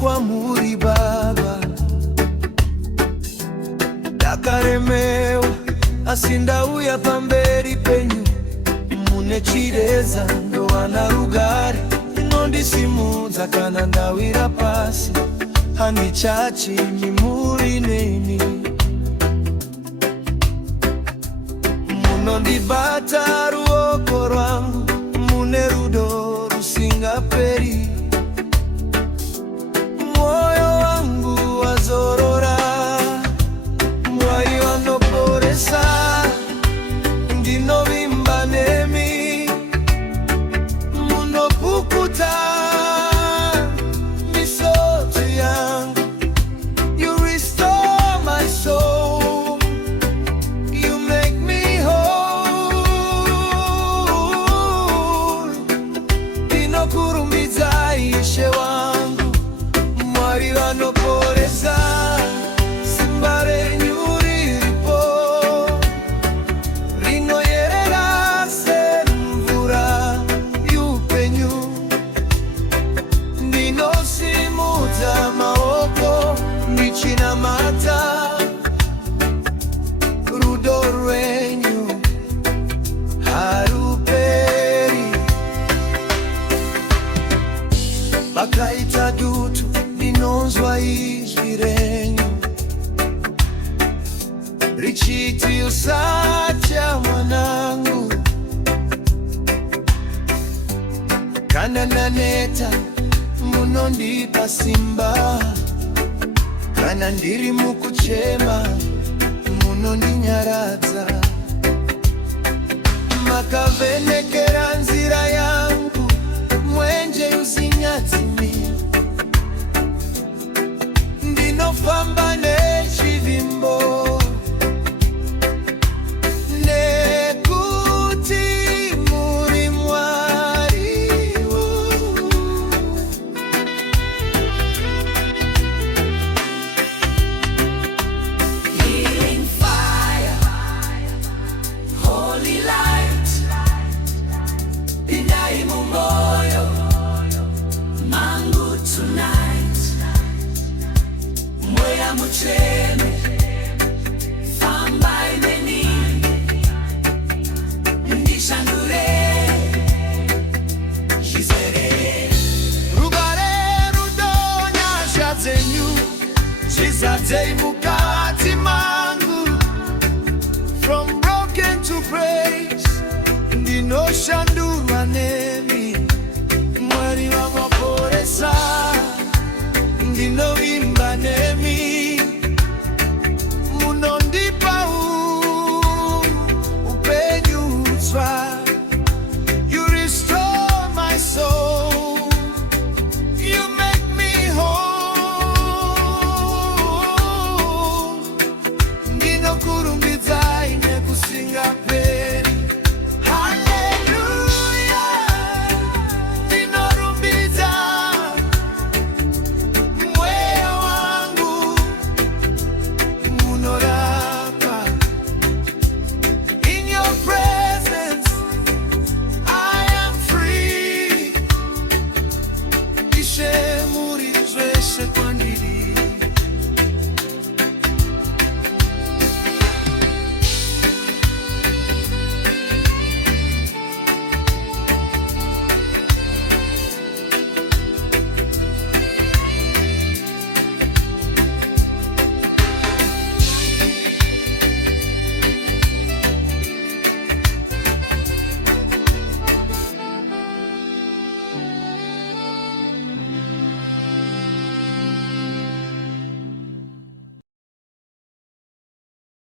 kwa muri baba dakaremewa asindauya pamberi penyu munechireza ndowana rugare inondisimudza kana ndawira pasi hanichachimi muri neni munondibata ruoko rwangu mune rudo rusingaperi moyo wangu wazorora mwai wanoporesa ndinovimba nemi munopukuta misozi yangu. You restore my soul, you make me whole. Ndinokurumidza Ishe wangu mwari vanoporesa simba renyu riripo rinoyerera semvura yupenyu. Ndinosimudza maoko ndichinamata rudo rwenyu haruperi. Pakaita dutu ndinonzwa izwi renyu richiti usatya mwanangu, kana ndaneta munondipa simba, kana ndiri mukuchema munondinyaradza. Makavhenekera nzira yangu mwenje usinyadzimira. Ndinofamba nechivimbo nekuti muri Mwariwo. Healing fire, holy light, pindai mumoyo mangu tonight. Mweya mucheme famba ineni ndishandure chizere. Rugare rudo nyasha dzenyu zvizadzei mukati mangu. From broken to praise ndinoshandurwa nemi mwari wamaporesa. Ndinovimba nemi munondipa upenyu utsva. You restore my soul, you make me whole. Ndinokurumbidzai nekusingaperi. Hallelujah, ndinorumbidza mweya wangu munorapa. In your presence I am free. Ishe muri zveshe kwandiri.